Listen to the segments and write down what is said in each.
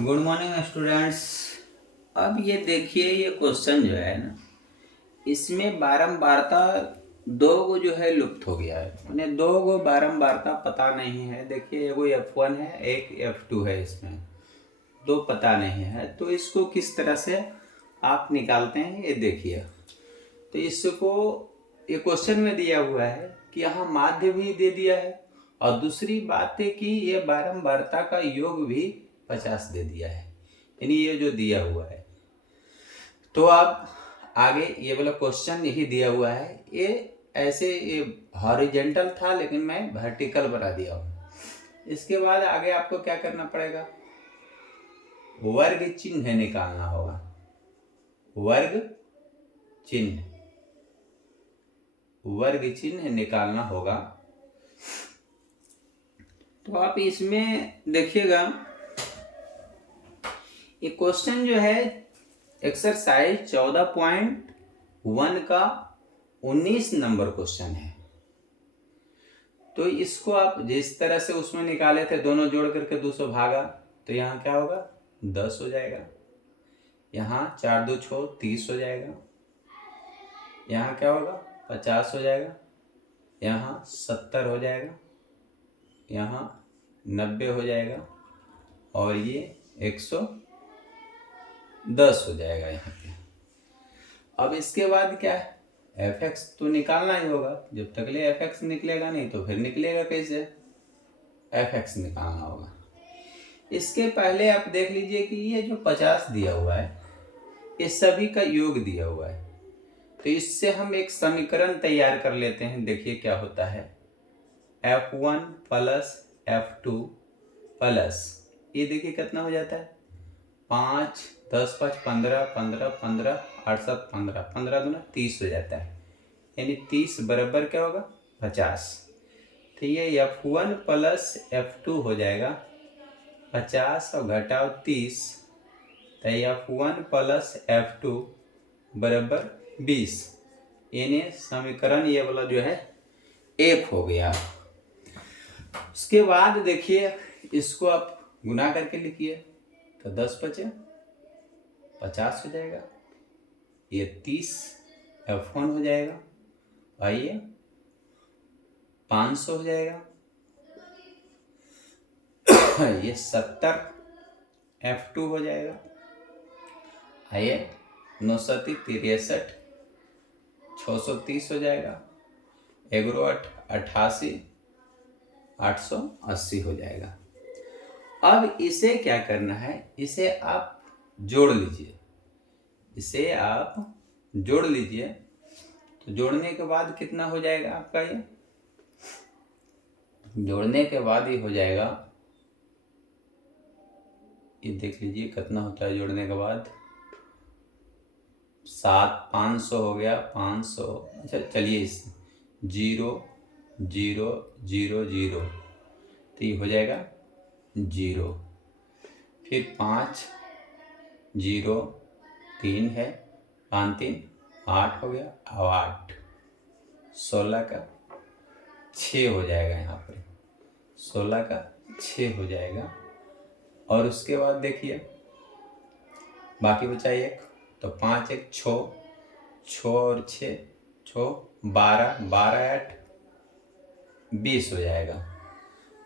Good morning students. अब ये देखिए, ये क्वेश्चन जो है ना, इसमें बारंबारता दो गो जो है लुप्त हो गया है। उन्हें दो गो बारंबारता पता नहीं है। देखिए, एगो F1 है, एक F2 है। इसमें दो पता नहीं है, तो इसको किस तरह से आप निकालते हैं ये देखिए। तो इसको ये क्वेश्चन में दिया हुआ है कि यहाँ माध्य भी दे दिया है, और दूसरी बात है कि ये बारंबारता का योग भी 50 दे दिया है। यानी ये जो दिया हुआ है, तो आप आगे ये वाला क्वेश्चन यही दिया हुआ है। ये ऐसे ये हॉरिजेंटल था, लेकिन मैं वर्टिकल बना दिया हूँ। इसके बाद आगे आपको क्या करना पड़ेगा, वर्ग चिन्ह निकालना होगा। वर्ग चिन्ह निकालना होगा। तो आप इसमें देखिएगा, ये क्वेश्चन जो है एक्सरसाइज 14.1 का 19 नंबर क्वेश्चन है। तो इसको आप जिस तरह से उसमें निकाले थे, दोनों जोड़ करके 200 भागा, तो यहाँ क्या होगा 10 हो जाएगा। यहाँ 4 2 6 30 हो जाएगा। यहाँ क्या होगा 50 हो जाएगा। यहाँ 70 हो जाएगा। यहाँ 90 हो जाएगा। और ये 110 हो जाएगा यहाँ पे। अब इसके बाद क्या है, fx तो निकालना ही होगा। जब तक ले fx निकलेगा नहीं तो फिर निकलेगा कैसे, fx निकालना होगा। इसके पहले आप देख लीजिए कि ये जो 50 दिया हुआ है, ये सभी का योग दिया हुआ है। तो इससे हम एक समीकरण तैयार कर लेते हैं। देखिए क्या होता है, F1 प्लस F2 प्लस, ये देखिए कितना हो जाता है 5 10 5 15 15 15 8 7 15 15 दूना 30 हो जाता है। यानी 30 बराबर क्या होगा 50। तो ये F1 प्लस F2 हो जाएगा 50 और घटाओ 30, तो F1 प्लस F2 बराबर 20। यानी समीकरण ये वाला जो है 1 हो गया। उसके बाद देखिए, इसको आप गुना करके लिखिए, तो 10 बचे 50 हो जाएगा। ये 30 F1 हो जाएगा। आइए 500 हो जाएगा। ये 70 F2 हो जाएगा। आइए 9 7 63 630 हो जाएगा। 1 88 880 हो जाएगा। अब इसे क्या करना है, इसे आप जोड़ लीजिए। इसे आप जोड़ लीजिए, तो जोड़ने के बाद कितना हो जाएगा आपका, ये जोड़ने के बाद ये हो जाएगा, ये देख लीजिए कितना होता है जोड़ने के बाद। 500 हो गया 500। अच्छा चलिए, इस 0 0 0 0, तो ये हो जाएगा 0। फिर 5 0 3 है, 5 3 8 हो गया। अब 8 16 का 6 हो जाएगा। यहाँ पर 16 का 6 हो जाएगा। और उसके बाद देखिए बाकी बचा 1, तो 5 1 6 6 और 6 6 12 12 8 20 हो जाएगा।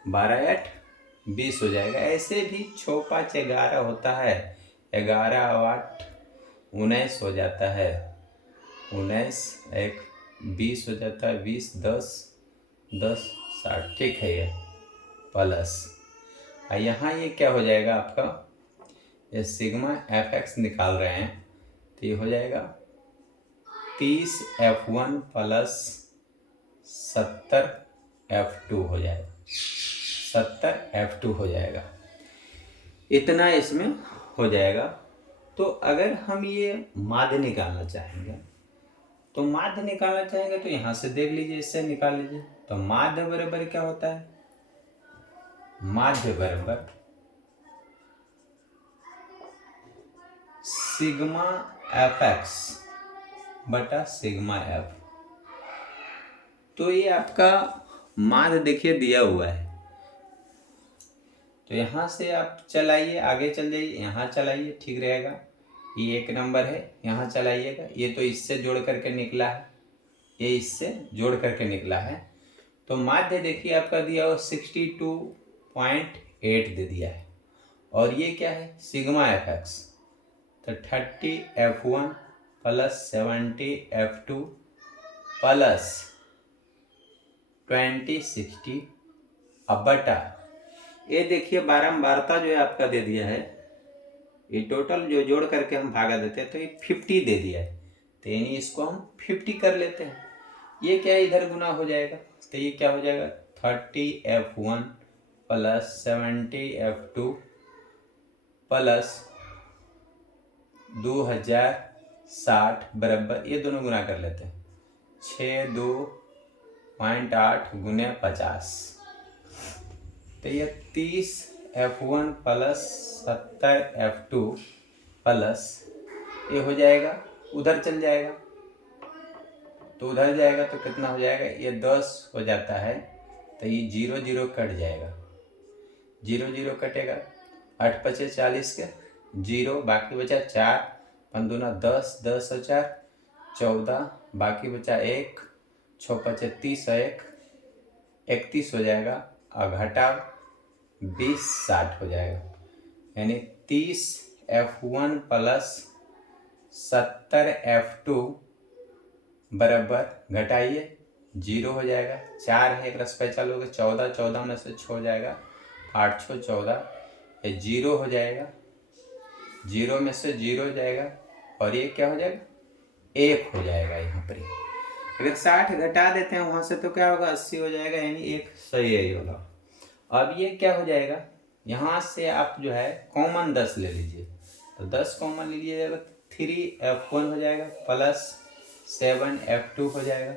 12 8 20 हो जाएगा। ऐसे भी 6 5 11 होता है। 11 और 8 19 हो जाता है। 19 1 20 हो जाता है। 20 10 10 60, ठीक है। ये प्लस, यहाँ ये क्या हो जाएगा आपका, ये सिग्मा fx निकाल रहे हैं, तो ये हो जाएगा 30 F1 प्लस 70 F2 हो जाएगा। 70 F2 हो जाएगा। इतना इसमें हो जाएगा। तो अगर हम ये माध्य निकालना चाहेंगे, तो यहाँ से देख लीजिए, इससे निकाल लीजिए। तो माध्य बराबर क्या होता है, माध्य बराबर सिग्मा fx बटा सिग्मा f। तो ये आपका माध्य देखिए दिया हुआ है, तो यहाँ से आप चलाइए, आगे चल जाइए, यहाँ चलाइए, ठीक रहेगा। ये 1 नंबर है, यहाँ चलाइएगा। ये तो इससे जोड़ करके निकला है, ये इससे जोड़ करके निकला है। तो माध्य देखिए आपका दिया हो 62.8 दे दिया है। और ये क्या है, सिग्मा FX। तो 30F1 प्लस 70F2 प्लस 2060 अब बटा, ये देखिए बारंबारता जो है आपका दे दिया है, ये टोटल जो जोड़ करके हम भागा देते हैं तो ये 50 दे दिया है। तो यानी इसको हम 50 कर लेते हैं। ये क्या है, इधर गुना हो जाएगा। तो ये क्या हो जाएगा, 30F1 प्लस 70F2 प्लस 2060 बराबर, ये दोनों गुना कर लेते हैं, 62.8 गुने 50। तो ये 30F1 प्लस 70F2 प्लस ये हो जाएगा, उधर चल जाएगा, तो उधर जाएगा तो कितना हो जाएगा, ये 10 हो जाता है। तो ये 0 0 कट जाएगा, 0 0 कटेगा, 8 पचे 40 के 0, बाकी बचा 4, 5 दूना 10, 10 और 4 14, बाकी बचा 1, 6 पचे 30 और 1 31 हो जाएगा, और घटाव 20 60 हो जाएगा। यानी 30F1 प्लस 70F2 बराबर, घटाइए 0 हो जाएगा, 4 है, एक रस पैचा लोगे 14, 14 में से 6 हो जाएगा, 8 6 14, ये 0 हो जाएगा, 0 में से 0 हो जाएगा, और ये क्या हो जाएगा, 1 हो जाएगा। यहाँ पर अगर 60 घटा देते हैं वहाँ से तो क्या होगा, 80 हो जाएगा, यानी 1 सही है ये वाला। अब ये क्या हो जाएगा, यहाँ से आप जो है कॉमन 10 ले लीजिए, तो 10 कॉमन ले लीजिएगा, 3F1 हो जाएगा प्लस 7F2 हो जाएगा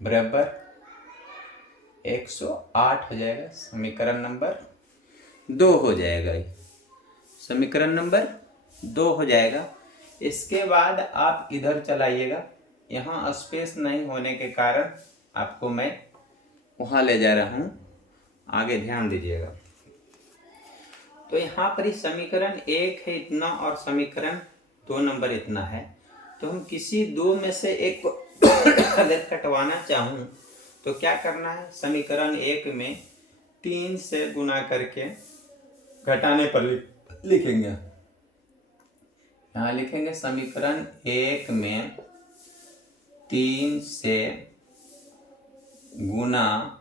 बराबर 108 हो जाएगा। समीकरण नंबर 2 हो जाएगा, ये समीकरण नंबर 2 हो जाएगा। इसके बाद आप इधर चलाइएगा, यहाँ स्पेस नहीं होने के कारण आपको मैं वहाँ ले जा रहा हूँ, आगे ध्यान दीजिएगा। तो यहाँ पर ही समीकरण 1 है इतना, और समीकरण 2 नंबर इतना है। तो हम किसी दो में से एक को अगर कटवाना चाहूँ तो क्या करना है, समीकरण 1 में 3 से गुना करके घटाने पर लिखेंगे। यहाँ लिखेंगे समीकरण 1 में 3 से गुना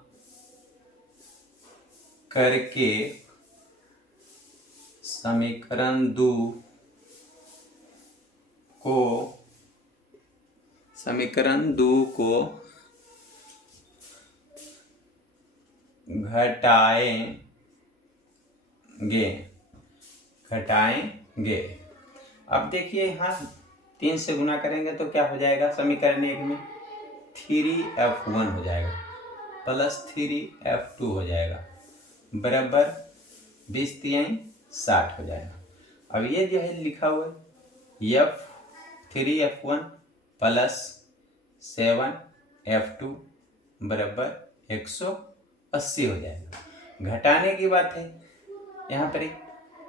करके समीकरण 2 को घटाएंगे। अब देखिए यहाँ 3 से गुना करेंगे तो क्या हो जाएगा, समीकरण 1 में 3F1 हो जाएगा प्लस 3F2 हो जाएगा बराबर 20 3 60 हो जाएगा। अब ये जो है लिखा हुआ है 3F1 प्लस 7F2 बराबर 180 हो जाएगा। घटाने की बात है, यहाँ पर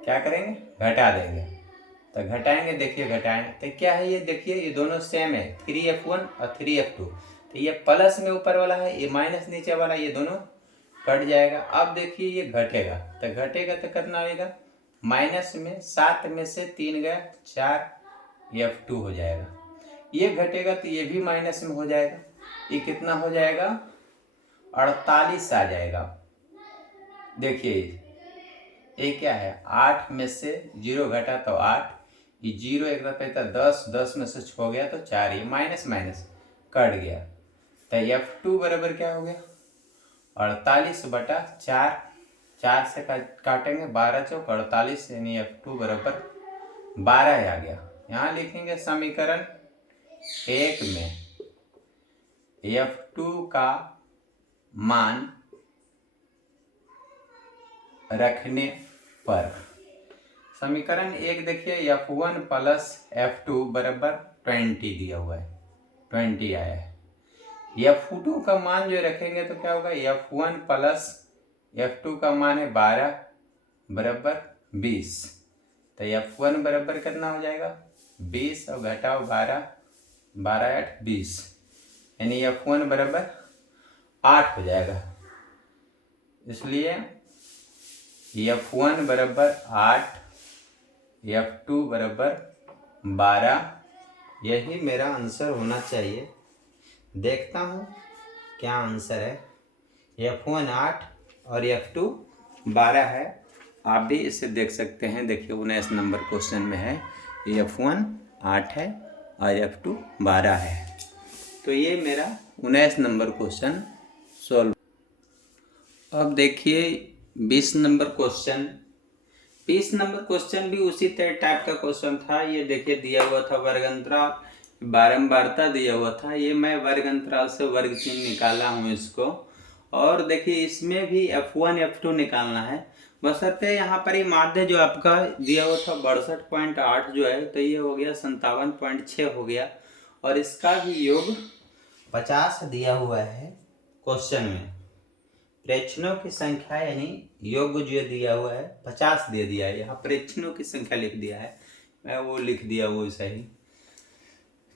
क्या करेंगे, घटा देंगे। तो घटाएंगे, देखिए घटाएंगे तो क्या है, ये देखिए ये दोनों सेम है, 3F1 और 3F2। तो ये प्लस में ऊपर वाला है, ये माइनस नीचे वाला, ये दोनों कट जाएगा। अब देखिए ये घटेगा, तो घटेगा तो कितना होगा, माइनस में 7 में से 3 गया 4F2 हो जाएगा। ये घटेगा तो ये भी माइनस में हो जाएगा, ये कितना हो जाएगा 48 आ जाएगा। देखिए ये क्या है, 8 में से 0 घटा तो 8, ये 0 एक रहता 10, 10 में से 6 गया तो 4, ये माइनस माइनस कट गया। तो F2 बराबर क्या हो गया 48 बटा 4, 4 से काटेंगे 12 चौक 48, यानी F2 बराबर 12 आ गया। यहाँ लिखेंगे समीकरण 1 में F2 का मान रखने पर, समीकरण 1 देखिए F1 प्लस F2 बराबर 20 दिया हुआ है, 20 आया है। F2 का मान जो रखेंगे तो क्या होगा, F1 प्लस F2 का मान है 12 बराबर 20। तो F1 बराबर कितना हो जाएगा 20 और घटाओ 12, 12 8 20, यानी F1 बराबर 8 हो जाएगा। इसलिए F1 बराबर 8, F2 बराबर 12, यही मेरा आंसर होना चाहिए। देखता हूँ क्या आंसर है। F1 8 और F2 12 है। आप भी इसे देख सकते हैं। देखिए 19 नंबर क्वेश्चन में है F1 8 है और F2 12 है। तो ये मेरा 19 नंबर क्वेश्चन सॉल्व। अब देखिए 20 नंबर क्वेश्चन। 20 नंबर क्वेश्चन भी उसी तरह टाइप का क्वेश्चन था। ये देखिए दिया हुआ था वर्ग अंतराल, बारंबारता दिया हुआ था। ये मैं वर्ग अंतराल से वर्ग चिन्ह निकाला हूँ इसको। और देखिए इसमें भी F1 F2 निकालना है। बशर्ते यहाँ पर ही माध्य जो आपका दिया हुआ था 62.8 जो है, तो ये हो गया 57.6 हो गया। और इसका भी योग 50 दिया हुआ है क्वेश्चन में। प्रेक्षणों की संख्या यानी योग जो दिया हुआ है 50 दे दिया है। यहाँ प्रेक्षणों की संख्या लिख दिया है, मैं वो लिख दिया वो सही।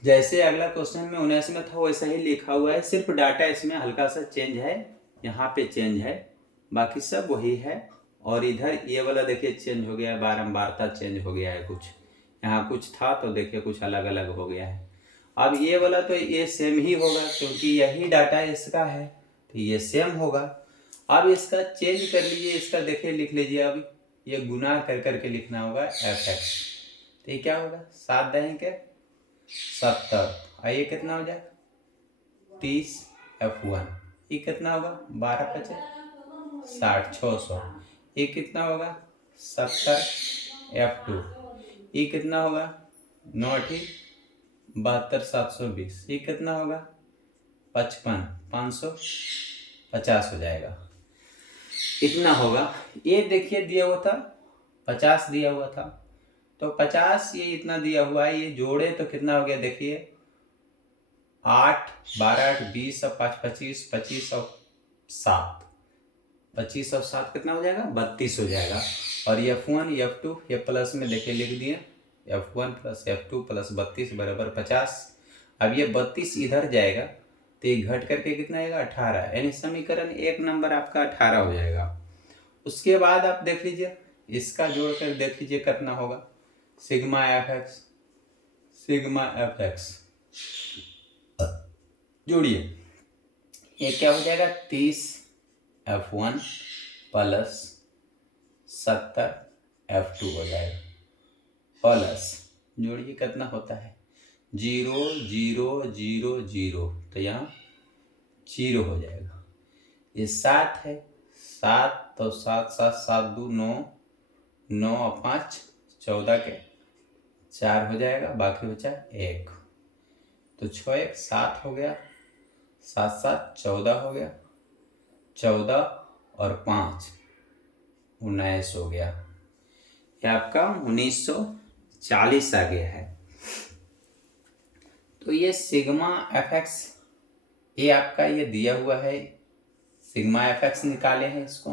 जैसे अगला क्वेश्चन में 19 में था वैसा ही लिखा हुआ है। सिर्फ डाटा इसमें हल्का सा चेंज है, यहाँ पे चेंज है, बाकी सब वही है। और इधर ये वाला देखिए चेंज हो गया है, बारंबारता चेंज हो गया है कुछ। यहाँ कुछ था तो देखिए कुछ अलग अलग हो गया है। अब ये वाला तो ये सेम ही होगा क्योंकि यही डाटा इसका है, तो ये सेम होगा। अब इसका चेंज कर लीजिए, इसका देखिए लिख लीजिए। अब ये गुना कर करके लिखना होगा Fx। तो ये क्या होगा 7 दहें के 70, और ये कितना हो जाएगा 30 F1। ये कितना होगा 12 × 5 60 600। ये कितना होगा 70 F2। ये कितना होगा 9 × 72 720। ये कितना होगा 55 550 हो जाएगा। इतना होगा। ये देखिए दिया हुआ था 50 दिया हुआ था, तो 50 ये इतना दिया हुआ है, ये जोड़े तो कितना हो गया देखिए 8 12 8 20 और 5 25 25 और 7, 25 और 7 कितना हो जाएगा 32 हो जाएगा। और F1 F2 ये प्लस में देखिए लिख दिए, F1 + F2 + 32 बराबर 50। अब ये 32 इधर जाएगा तो ये घट करके कितना आएगा 18, यानी समीकरण 1 नंबर आपका 18 हो जाएगा। उसके बाद आप देख लीजिए इसका जोड़ कर देख लीजिए कितना होगा सिग्मा fx जोड़िए, ये क्या हो जाएगा 30 F1 + 70 F2 हो जाएगा, प्लस जोड़िए कितना होता है 0 0 0 0, तो यहाँ 0 हो जाएगा। ये 7 है, 7 तो 7 7 7 2 9 9 और 5 14 के 4 हो जाएगा, बाकी बचा 1, तो 6 1 7 हो गया, 7 7 14 हो गया, 14 और 5 19 हो गया। ये आपका 1940 आ गया है। तो ये सिग्मा fx ये आपका ये दिया हुआ है, सिग्मा fx निकाले हैं इसको।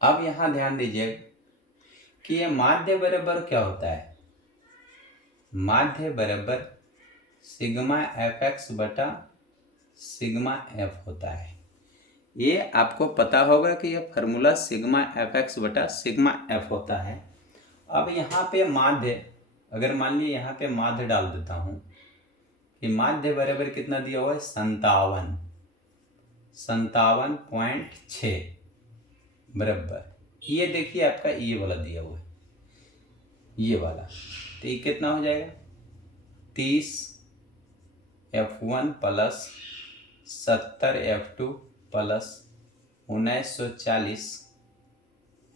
अब यहाँ ध्यान दीजिए कि ये माध्य बराबर क्या होता है, माध्य बराबर सिग्मा fx बटा सिग्मा f होता है। ये आपको पता होगा कि ये फार्मूला सिग्मा fx बटा सिग्मा f होता है। अब यहाँ पे माध्य, अगर मान लीजिए यहाँ पे माध्य डाल देता हूँ कि माध्य बराबर कितना दिया हुआ है 57.6 बराबर, ये देखिए आपका ये वाला दिया हुआ है, ये वाला, तो ये कितना हो जाएगा 30 F1 + 70 F2 + 1940।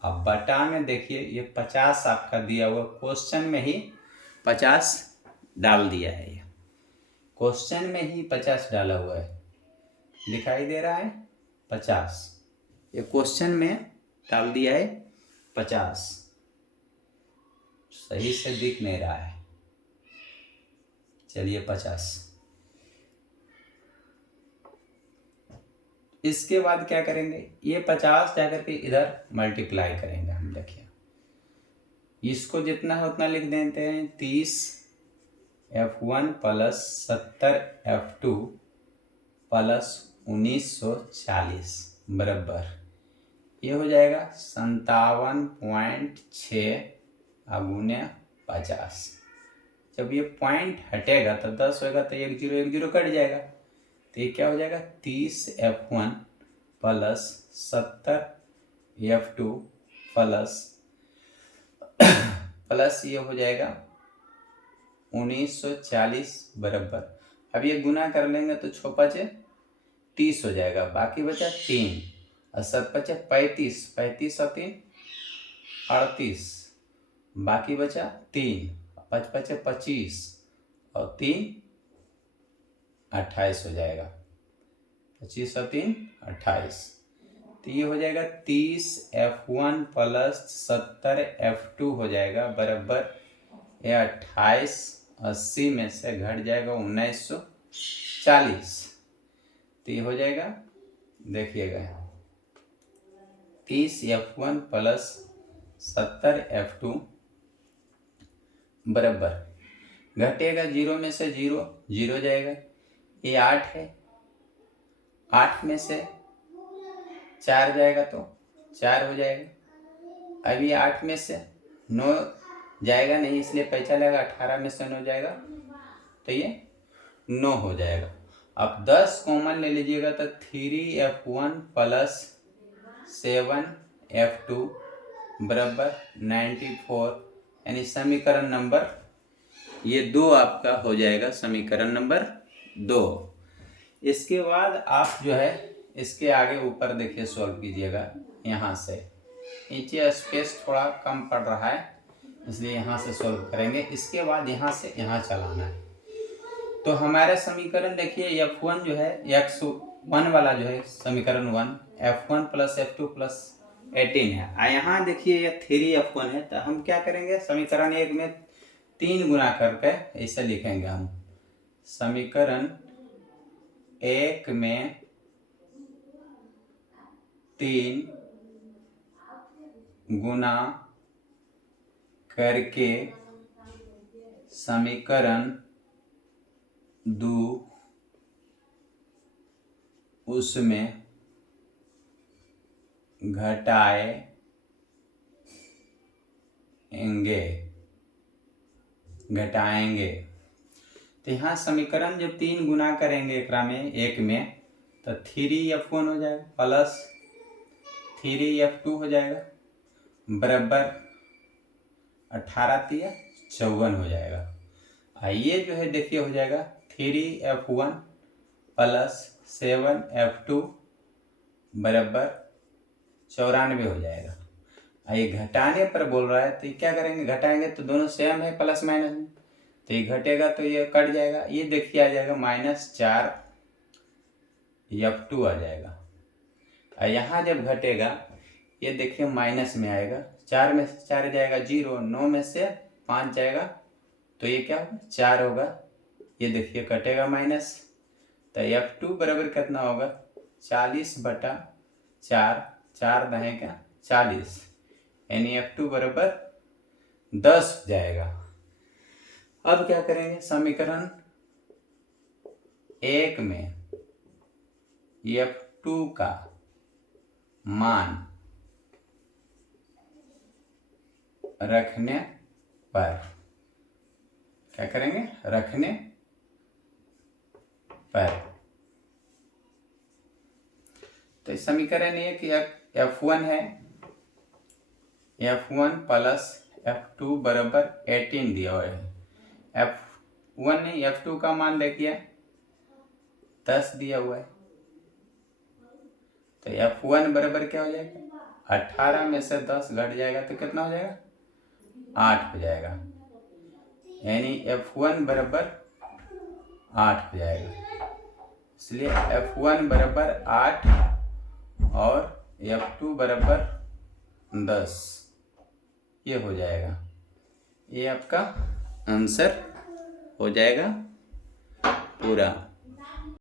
अब बटा में देखिए ये 50 आपका दिया हुआ क्वेश्चन में ही 50 डाल दिया है, ये क्वेश्चन में ही 50 डाला हुआ है, दिखाई दे रहा है 50, ये क्वेश्चन में डाल दिया है 50, सही से दिख नहीं रहा है, चलिए 50। इसके बाद क्या करेंगे, ये 50 जाकर के इधर मल्टीप्लाई करेंगे, देखिए इसको जितना है उतना लिख देते हैं 30 F1 प्लस 70 F2 प्लस 1940 बराबर ये हो जाएगा 57.6 गुने 50। जब ये पॉइंट हटेगा तो 10 होगा तो एक जीरो कट जाएगा तो ये क्या हो जाएगा 30 F1 प्लस 70 F2 प्लस ये हो जाएगा 1940 बराबर। अब ये गुना कर लेंगे तो 6 5 30 हो जाएगा, बाकी बचा 3 और 7 5 35, 35 और 3 38, बाकी बचा 3, 5 5 25 और 3 28 हो जाएगा, 25 और 3 28। तो ये हो जाएगा 30 F1 प्लस 70 F2 हो जाएगा बराबर ये 28, 80 में से घट जाएगा 1940। तो ये हो जाएगा देखिएगा 30 F1 प्लस 70 F2 बराबर घटेगा 0 में से 0 जाएगा, ये 8 है, 8 में से 4 जाएगा तो 4 हो जाएगा। अब ये 8 में से 9 जाएगा नहीं इसलिए पैसा लगेगा, 18 में से 9 जाएगा तो ये 9 हो जाएगा। अब 10 कॉमन ले लीजिएगा तो 3F1 प्लस 7F2 बराबर 94, यानी समीकरण नंबर ये 2 आपका हो जाएगा, समीकरण नंबर 2। इसके बाद आप जो है इसके आगे ऊपर देखिए सॉल्व कीजिएगा, यहाँ से नीचे स्पेस थोड़ा कम पड़ रहा है इसलिए यहाँ से सॉल्व करेंगे। इसके बाद यहाँ से यहाँ चलाना है तो हमारे समीकरण देखिए F1 जो है X1 वाला जो है समीकरण 1 F1 प्लस F2 प्लस 18 है। यहाँ देखिए ये 3F1 है तो हम क्या करेंगे समीकरण 1 में 3 गुना करके ऐसे लिखेंगे हम। समीकरण 1 में 3 गुना करके समीकरण 2 उसमें घटाएंगे। तो यहाँ समीकरण जब 3 गुना करेंगे एकरा में 1 में तो 3F1 हो जाएगा प्लस 3F2 हो जाएगा बराबर 18 3 54 हो जाएगा। ये जो है देखिए हो जाएगा 3F1 प्लस 7F2 बराबर 94 हो जाएगा। ये घटाने पर बोल रहा है तो ये क्या करेंगे घटाएंगे तो दोनों सेम है प्लस माइनस में तो ये घटेगा तो ये कट जाएगा, ये देखिए आ जाएगा -4F2 आ जाएगा। यहाँ जब घटेगा ये देखिए माइनस में आएगा, 4 में से 4 जाएगा 0, 9 में से 5 जाएगा तो ये क्या होगा 4 होगा, ये देखिए कटेगा माइनस तो F2 बराबर कितना होगा 40/4, 4 दहे का 40, यानी F2 बराबर 10 जाएगा। अब क्या करेंगे समीकरण 1 में F2 का मान रखने पर क्या करेंगे रखने पर तो समीकरण 1 F1 है, F1 प्लस F2 बराबर 18 दिया हुआ है। F1 ने F2 का मान देखिए 10 दिया हुआ है तो F1 बराबर क्या हो जाएगा 18 में से 10 घट जाएगा तो कितना हो जाएगा 8 हो जाएगा, यानी F1 बराबर 8 हो जाएगा। इसलिए F1 बराबर 8 और F2 बराबर 10 ये हो जाएगा, ये आपका आंसर हो जाएगा पूरा।